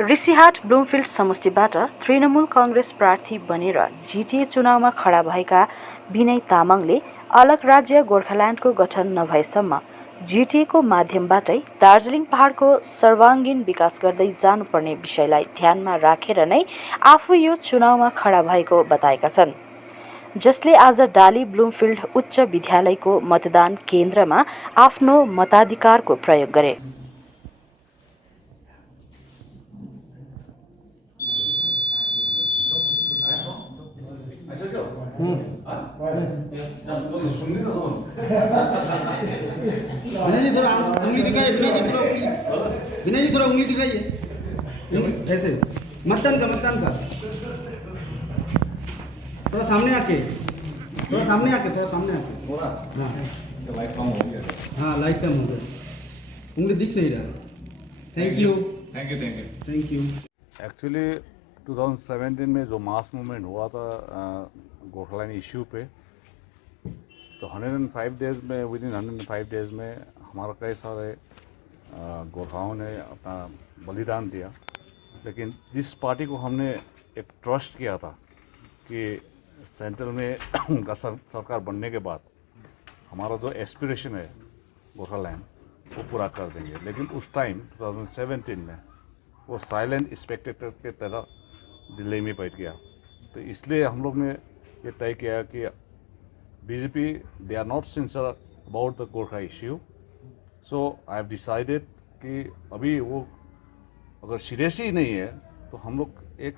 Rishihat Bloomfield समष्टिबाट Trinamool Congress प्रार्थी बनेर जिटिए चुनावमा खडा भएका विनय तामाङले अलग राज्य गोर्खाल्यान्डको गठन नभएसम्म जिटिएको माध्यमबाटै दार्जिलिङ पहाडको सर्वाङ्गीन विकास गर्दै जानुपर्ने विषयलाई ध्यानमा राखेर नै आफू यो चुनावमा खडा भएको बताएका छन्। जसले आज डाली ब्लुमफिल्ड उच्च विद्यालयको मतदान केन्द्रमा आफ्नो मताधिकारको प्रयोग गरे। विनय जी थोड़ा उंगली दिखाइए ऐसे मतदान का थोड़ा सामने आके हाँ लाइट कम हो गया, उंगली दिख नहीं रहा। Thank you. एक्चुअली 2017 में जो मास मूवमेंट हुआ था गोरखालैंड इश्यू पे, तो 105 डेज में विदिन 105 डेज में हमारा कई सारे गोरखाओं ने अपना बलिदान दिया। लेकिन जिस पार्टी को हमने एक ट्रस्ट किया था कि सेंट्रल में उनका सरकार बनने के बाद हमारा जो एस्पिरेशन है गोरखालैंड वो पूरा कर देंगे, लेकिन उस टाइम 2017 में वो साइलेंट स्पेक्टेटर के तरह दिल्ली में बैठ गया। तो इसलिए हम लोग ने ये तय किया कि BJP they are not sincere about the Gorkha issue, so I have decided कि अभी वो अगर सीरियस ही नहीं है तो हम लोग एक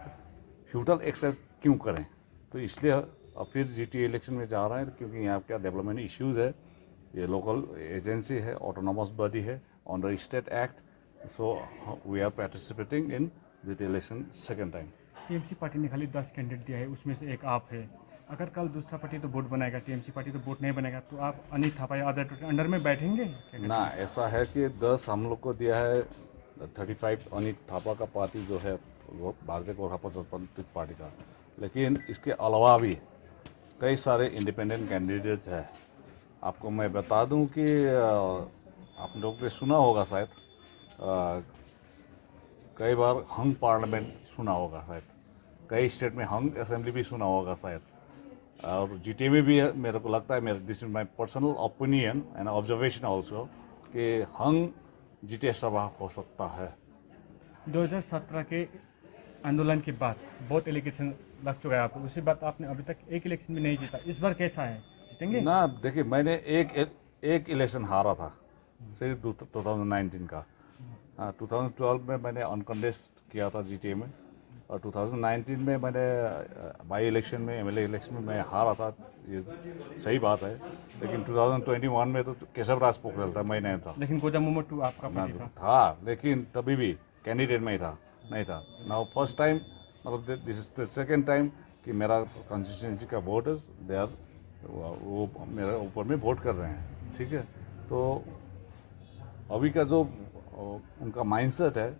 फ्यूटल एक्सरसाइज क्यों करें। तो इसलिए अब फिर जीटी इलेक्शन में जा रहे हैं, क्योंकि यहाँ क्या डेवलपमेंट इश्यूज़ है, ये लोकल एजेंसी है, ऑटोनॉमस बॉडी है under state act, so we are participating in GT election second time. TMC party ने खाली 10 कैंडिडेट दिया है, उसमें से एक आप है। अगर कल दूसरा पार्टी तो वोट बनाएगा, टीएमसी पार्टी तो वोट नहीं बनाएगा, तो आप अनिल थापा या अदर अंडर में बैठेंगे ना? ऐसा है कि 10 हम लोग को दिया है, 35 अनिल थापा का पार्टी जो है भारतीय गोरखा प्रजातंत्र पार्टी का, लेकिन इसके अलावा भी कई सारे इंडिपेंडेंट कैंडिडेट्स हैं। आपको मैं बता दूं कि आप लोग ने सुना होगा शायद, कई बार हंग पार्लियामेंट सुना होगा शायद, कई स्टेट में हंग असेंबली भी सुना होगा शायद, और जीटी में भी है। मेरे को लगता है, मेरा this is my personal opinion and observation also, कि हंग जीटी सभा हो सकता है। 2017 के आंदोलन के बाद बहुत इलेक्शन लग चुका है आपको, उसके बाद आपने अभी तक एक इलेक्शन भी नहीं जीता, इस बार कैसा है, जीतेंगे? ना देखिए, मैंने एक इलेक्शन हारा था सिर्फ 2019 का। हाँ, 2012 में मैंने अनकंटेस्ट किया था जीटीए में, और 2019 में मैंने बाई इलेक्शन में, एमएलए इलेक्शन में मैं हारा था, ये सही बात है। लेकिन 2021 में तो केशव राज पोखरेल था, मैं नहीं था। लेकिन गोजा मोमोटू आपका पार्टी था, लेकिन तभी भी कैंडिडेट में ही था, नहीं था। नाउ फर्स्ट टाइम, मतलब this is the second time कि मेरा कॉन्स्टिट्यूंसी का वोटर्स दे आर वो मेरे ऊपर में वोट कर रहे हैं, ठीक है। तो अभी का जो उनका माइंडसेट है,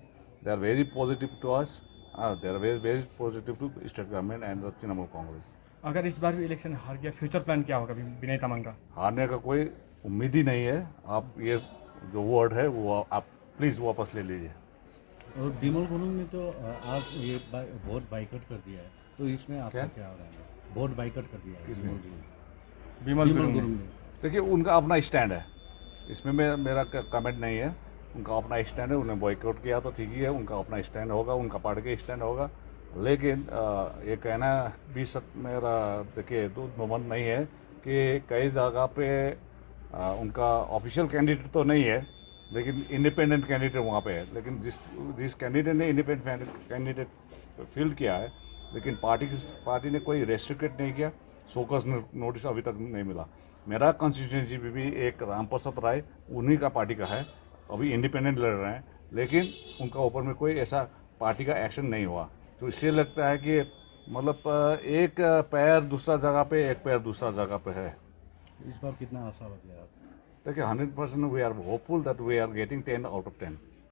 they are very positive to us, they are very positive to state government and Trinamool Congress. अगर इस बार भी इलेक्शन हार गया, फ्यूचर प्लान क्या होगा विनय तामांग का? हारने का कोई उम्मीद ही नहीं है। आप ये जो वर्ड है वो आप प्लीज़ वापस ले लीजिए। और बिमल गुरुंग ने तो आज ये वोट बाइकआउट कर दिया है, तो इसमें आपका क्या हो रहा है? वोट बाइकआउट कर दिया है बिमल गुरुंग ने। देखिए, उनका अपना स्टैंड है, इसमें मेरा कमेंट नहीं है। उनका अपना स्टैंड है, उन्हें बॉयकआउट किया तो ठीक ही है, उनका अपना स्टैंड होगा, उनका पार्टी का स्टैंड होगा। लेकिन ये कहना भी मेरा देखिए दुमत नहीं है कि कई जगह पे उनका ऑफिशियल कैंडिडेट तो नहीं है, लेकिन इंडिपेंडेंट कैंडिडेट वहाँ पे है। लेकिन जिस कैंडिडेट ने इंडिपेंडेंट कैंडिडेट फील्ड किया है, लेकिन पार्टी ने कोई रेस्ट्रिक्टेड नहीं किया, सोकस नोटिस अभी तक नहीं मिला। मेरा कॉन्स्टिट्यूंसी भी एक रामप्रसाद राय उन्हीं का पार्टी का है, अभी इंडिपेंडेंट लड़ रहे हैं, लेकिन उनका ऊपर में कोई ऐसा पार्टी का एक्शन नहीं हुआ। तो इससे लगता है कि मतलब एक पैर दूसरा जगह पे, एक पैर दूसरा जगह पे है। इस बार कितना आशावादी है आप? देखिए, 100% we are hopeful that we are getting 10 out of 10।